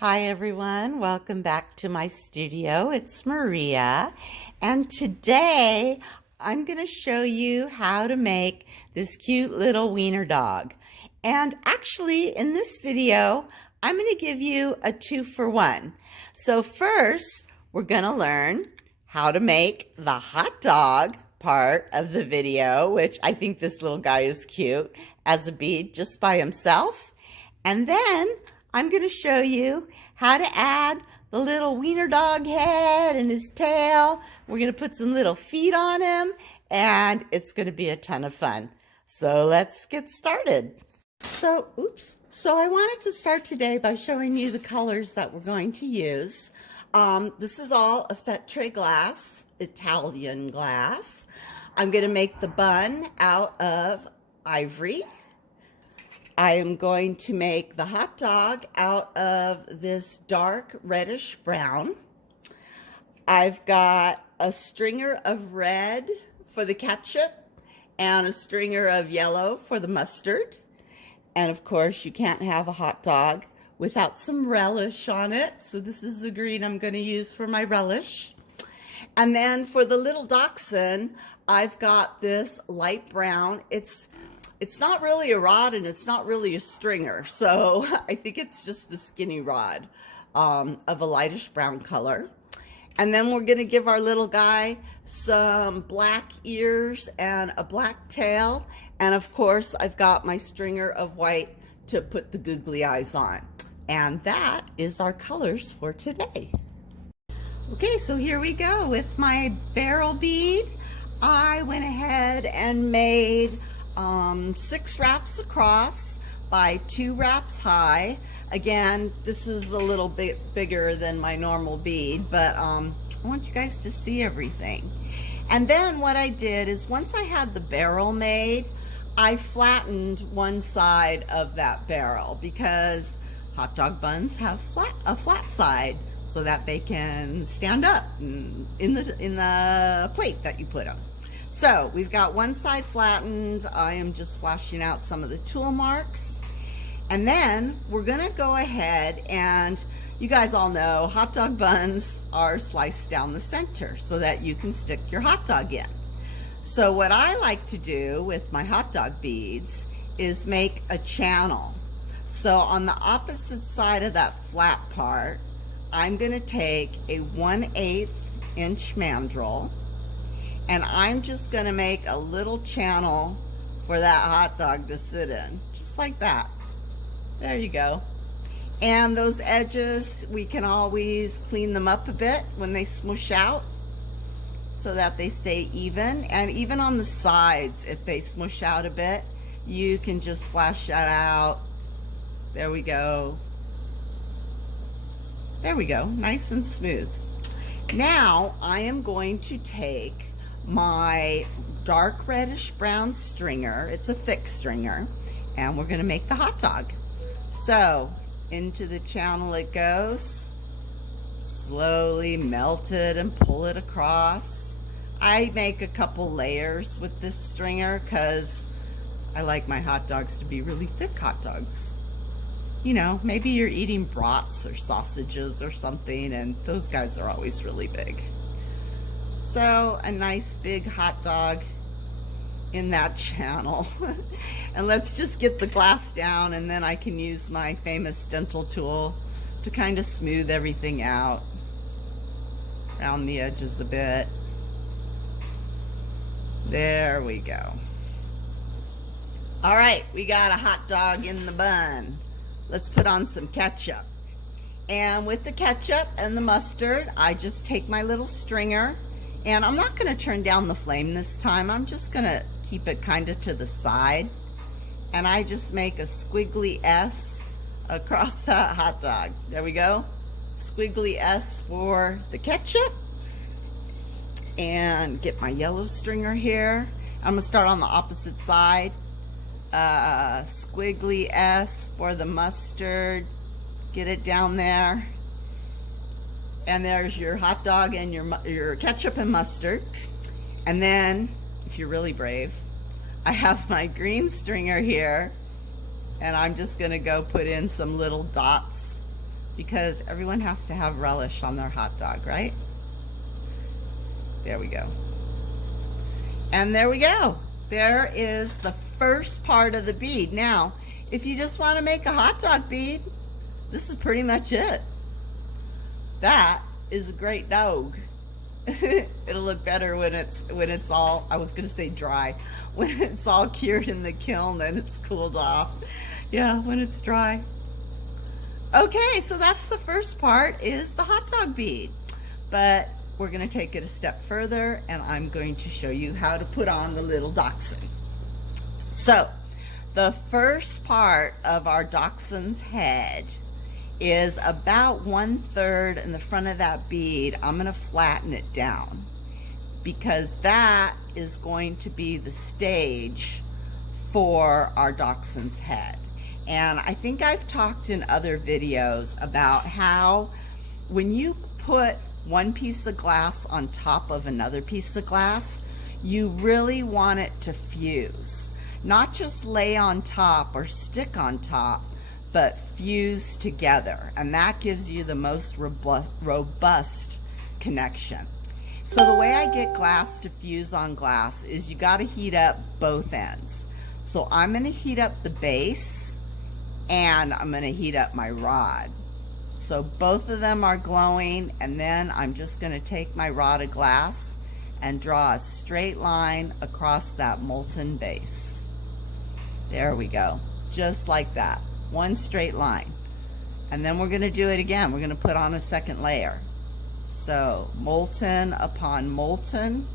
Hi everyone, welcome back to my studio. It's Maria, and today I'm going to show you how to make this cute little wiener dog. And actually in this video, I'm going to give you a 2-for-1. So first, we're going to learn how to make the hot dog part of the video, which I think this little guy is cute as a bead just by himself. And then I'm going to show you how to add the little wiener dog head and his tail. We're going to put some little feet on him, and it's going to be a ton of fun. So let's get started. So I wanted to start today by showing you the colors that we're going to use. This is all a Fettre glass, Italian glass. I'm going to make the bun out of ivory. I am going to make the hot dog out of this dark reddish brown. I've got a stringer of red for the ketchup and a stringer of yellow for the mustard. And of course, you can't have a hot dog without some relish on it. So this is the green I'm going to use for my relish. And then for the little dachshund, I've got this light brown. It's not really a rod and it's not really a stringer, so I think it's just a skinny rod of a lightish brown color. And then we're going to give our little guy some black ears and a black tail. And of course, I've got my stringer of white to put the googly eyes on. And that is our colors for today. Okay, so here we go with my barrel bead. I went ahead and made 6 wraps across by 2 wraps high. Again, this is a little bit bigger than my normal bead, but I want you guys to see everything. And then what I did is once I had the barrel made, I flattened one side of that barrel because hot dog buns have a flat side so that they can stand up in the plate that you put them. So we've got one side flattened. I am just flashing out some of the tool marks. And then we're gonna go ahead and you guys all know hot dog buns are sliced down the center so that you can stick your hot dog in. So what I like to do with my hot dog beads is make a channel. So on the opposite side of that flat part, I'm gonna take a 1/8 inch mandrel, and I'm just gonna make a little channel for that hot dog to sit in, just like that. There you go. And those edges, we can always clean them up a bit when they smoosh out so that they stay even. And even on the sides, if they smoosh out a bit, you can just flash that out. There we go. There we go, nice and smooth. Now I am going to take my dark reddish brown stringer, it's a thick stringer, and we're going to make the hot dog. So into the channel it goes, slowly melt it and pull it across. I make a couple layers with this stringer because I like my hot dogs to be really thick hot dogs. You know, maybe you're eating brats or sausages or something, and those guys are always really big. So a nice big hot dog in that channel. And let's just get the glass down, and then I can use my famous dental tool to kind of smooth everything out around the edges a bit. There we go. All right, we got a hot dog in the bun. Let's put on some ketchup. And with the ketchup and the mustard, I just take my little stringer, and I'm not going to turn down the flame this time. I'm just going to keep it kind of to the side. And I just make a squiggly S across that hot dog. There we go. Squiggly S for the ketchup. And get my yellow stringer here. I'm going to start on the opposite side. Squiggly S for the mustard. Get it down there. And there's your hot dog and your ketchup and mustard. And then, if you're really brave, I have my green stringer here, and I'm just gonna go put in some little dots because everyone has to have relish on their hot dog, right? There we go. And there we go. There is the first part of the bead. Now, if you just want to make a hot dog bead, this is pretty much it. That is a great dog. It'll look better when it's all, I was gonna say dry, when it's all cured in the kiln and it's cooled off. Yeah, when it's dry. Okay, so that's the first part, is the hot dog bead. But we're gonna take it a step further, and I'm going to show you how to put on the little dachshund. So, the first part of our dachshund's head is about 1/3 in the front of that bead. I'm gonna flatten it down because that is going to be the stage for our dachshund's head. And I think I've talked in other videos about how when you put one piece of glass on top of another piece of glass, you really want it to fuse. Not just lay on top or stick on top, but fuse together, and that gives you the most robust connection. So the way I get glass to fuse on glass is you got to heat up both ends. So I'm going to heat up the base, and I'm going to heat up my rod. So both of them are glowing, and then I'm just going to take my rod of glass and draw a straight line across that molten base. There we go, just like that. One straight line. And then we're going to do it again. We're going to put on a second layer. So molten upon molten,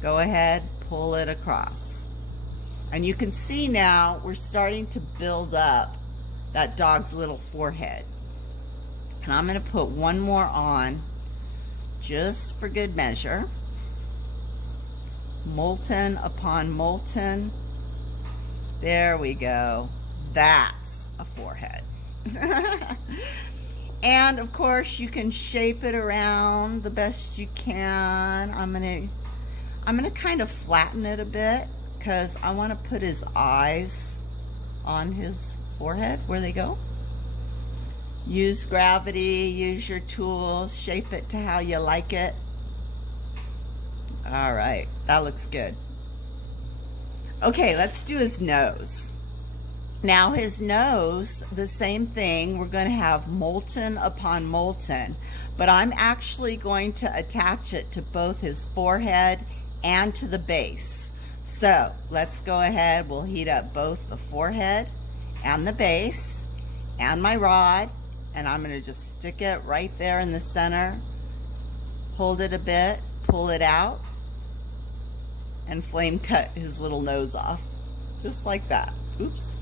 go ahead, pull it across. And you can see now we're starting to build up that dog's little forehead. And I'm going to put one more on just for good measure. Molten upon molten. There we go. That's a forehead. And of course you can shape it around the best you can. I'm gonna kind of flatten it a bit because I want to put his eyes on his forehead. Where they go? Use gravity, use your tools, shape it to how you like it. All right, that looks good. Okay, let's do his nose. Now his nose, the same thing, we're going to have molten upon molten, but I'm actually going to attach it to both his forehead and to the base. So let's go ahead, we'll heat up both the forehead and the base and my rod, and I'm going to just stick it right there in the center, hold it a bit, pull it out, and flame cut his little nose off, just like that. Oops.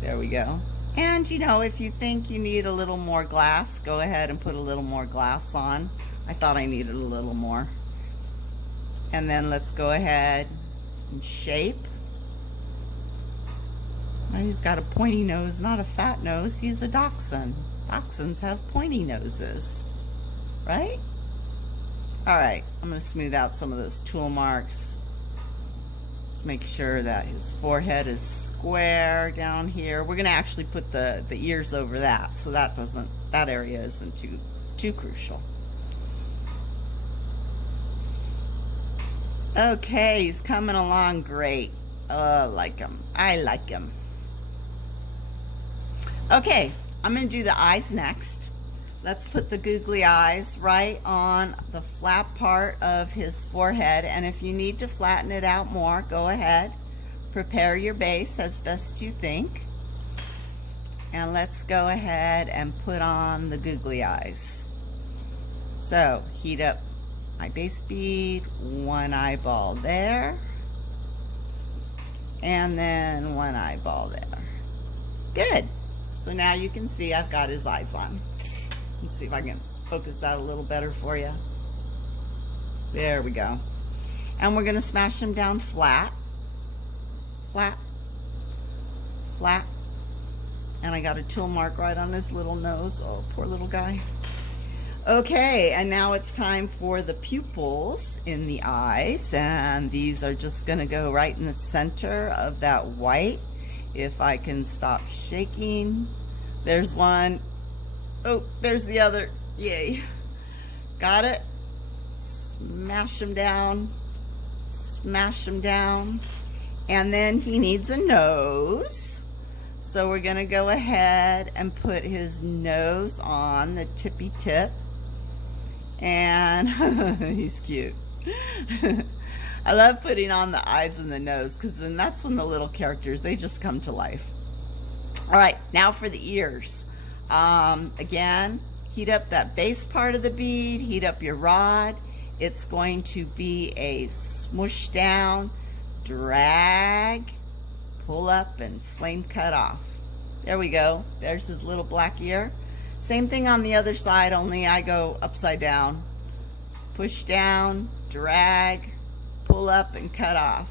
There we go. And you know, if you think you need a little more glass, go ahead and put a little more glass on. I thought I needed a little more. And then let's go ahead and shape. Now he's got a pointy nose, not a fat nose. He's a dachshund. Dachshunds have pointy noses, right? All right, I'm going to smooth out some of those tool marks. Let's make sure that his forehead is square down here. We're going to actually put the ears over that, so that area isn't too crucial. Okay, he's coming along great. Oh, I like him. I like him. Okay, I'm going to do the eyes next. Let's put the googly eyes right on the flat part of his forehead, and if you need to flatten it out more, go ahead. Prepare your base as best you think. And let's go ahead and put on the googly eyes. So, heat up my base bead, one eyeball there, and then one eyeball there. Good. So now you can see I've got his eyes on. Let's see if I can focus that a little better for you. There we go. And we're going to smash them down flat. Flat. Flat. And I got a tool mark right on his little nose. Oh, poor little guy. Okay, and now it's time for the pupils in the eyes. And these are just going to go right in the center of that white. If I can stop shaking There's one. Oh, there's the other. Yay. Got it. Smash him down. Smash him down. And then he needs a nose. So we're going to go ahead and put his nose on the tippy tip. And he's cute. I love putting on the eyes and the nose, because then that's when the little characters, they just come to life. All right, now for the ears. Again, heat up that base part of the bead, heat up your rod. It's going to be a smush down, drag, pull up, and flame cut off. There we go. There's his little black ear. Same thing on the other side, only I go upside down. Push down, drag, pull up, and cut off.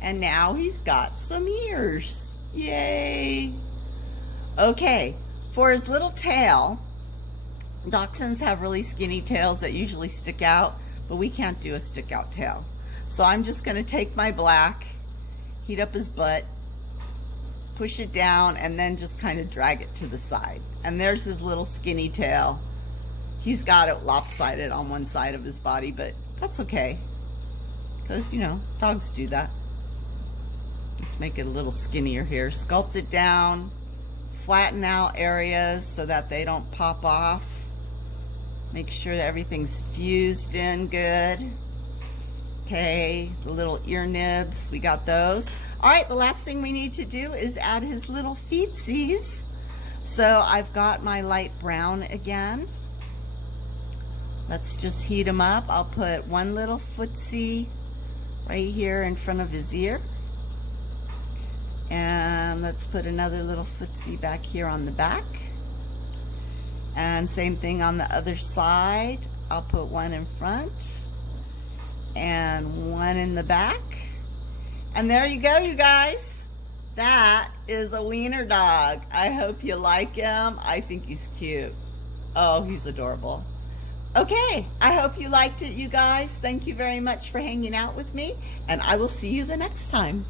And now he's got some ears. Yay! Okay, for his little tail, dachshunds have really skinny tails that usually stick out, but we can't do a stick out tail. So I'm just going to take my black, heat up his butt, push it down, and then just kind of drag it to the side. And there's his little skinny tail. He's got it lopsided on one side of his body, but that's okay, because, you know, dogs do that. Let's make it a little skinnier here. Sculpt it down, flatten out areas so that they don't pop off. Make sure that everything's fused in good. Okay, the little ear nibs, we got those. All right, the last thing we need to do is add his little feetsies. So I've got my light brown again. Let's just heat him up. I'll put one little footsie right here in front of his ear. And let's put another little footsie back here on the back. And same thing on the other side. I'll put one in front and one in the back. And there you go, you guys. That is a Weiner Dog. I hope you like him. I think he's cute. Oh, he's adorable. Okay, I hope you liked it, you guys. Thank you very much for hanging out with me, and I will see you the next time.